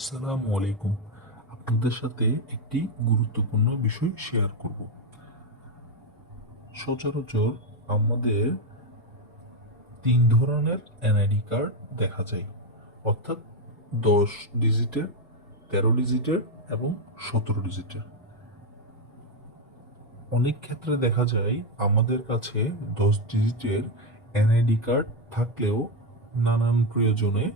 আসসালামু আলাইকুম। আপনাদের সাথে একটি গুরুত্বপূর্ণ বিষয় শেয়ার করব। সচরাচর আমাদের ৩ ধরনের এনআইডি কার্ড দেখা যায়, অর্থাৎ ১০ ডিজিটের, ১৩ ডিজিটের এবং ১৭ ডিজিটের। অনেক ক্ষেত্রে দেখা যায় আমাদের কাছে ১০ ডিজিটের এনআইডি কার্ড থাকলেও নানান প্রয়োজনে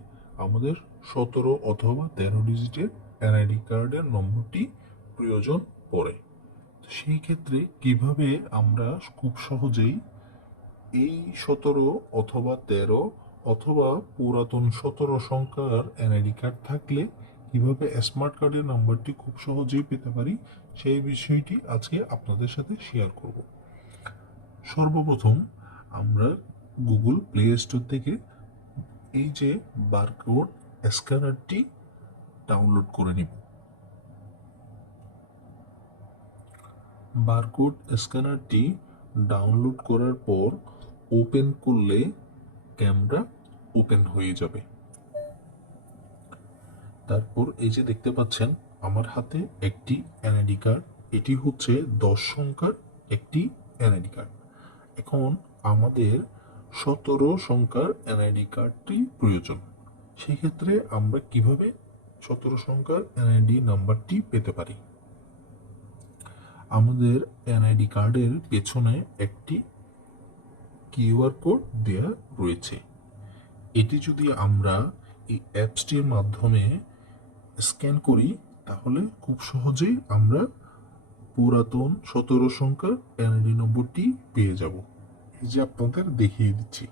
আমাদের ১৭ অথবা ১৩ ডিজিটের এনআইডি কার্ডের নম্বরটি প্রয়োজন পড়ে। সেই ক্ষেত্রে কিভাবে আমরা খুব সহজেই এই ১৭ অথবা ১৩ অথবা পুরাতন ১৭ সংখ্যার এনআইডি কার্ড থাকলে কিভাবে স্মার্ট কার্ডের নাম্বারটি খুব সহজেই পেতে পারি, সেই বিষয়টি আজকে আপনাদের সাথে শেয়ার করব। সর্বপ্রথম আমরা গুগল প্লে স্টোর থেকে এই যে বারকোড স্ক্যানারটি ডাউনলোড করে নিব। বারকোড স্ক্যানারটি ডাউনলোড করার পর ওপেন করলে ক্যামেরা ওপেন হয়ে যাবে। তারপর এই যে দেখতে পাচ্ছেন আমার হাতে একটি এনআইডি কার্ড, এটি হচ্ছে ১০ সংখ্যার একটি এনআইডি কার্ড। এখন আমাদের ১৭ সংখ্যার এনআইডি কার্ডটি প্রয়োজন। সেক্ষেত্রে আমরা কিভাবে ১৭ সংখ্যার এনআইডি নাম্বারটি পেতে পারি? আমাদের এনআইডি কার্ডের পেছনে একটি কিউআর কোড দেয়া রয়েছে। এটি যদি আমরা এই অ্যাপসটির মাধ্যমে স্ক্যান করি তাহলে খুব সহজেই আমরা পুরাতন ১৭ সংখ্যার এনআইডি নম্বরটি পেয়ে যাব। এই যে আপনাদের দেখিয়ে দিচ্ছি।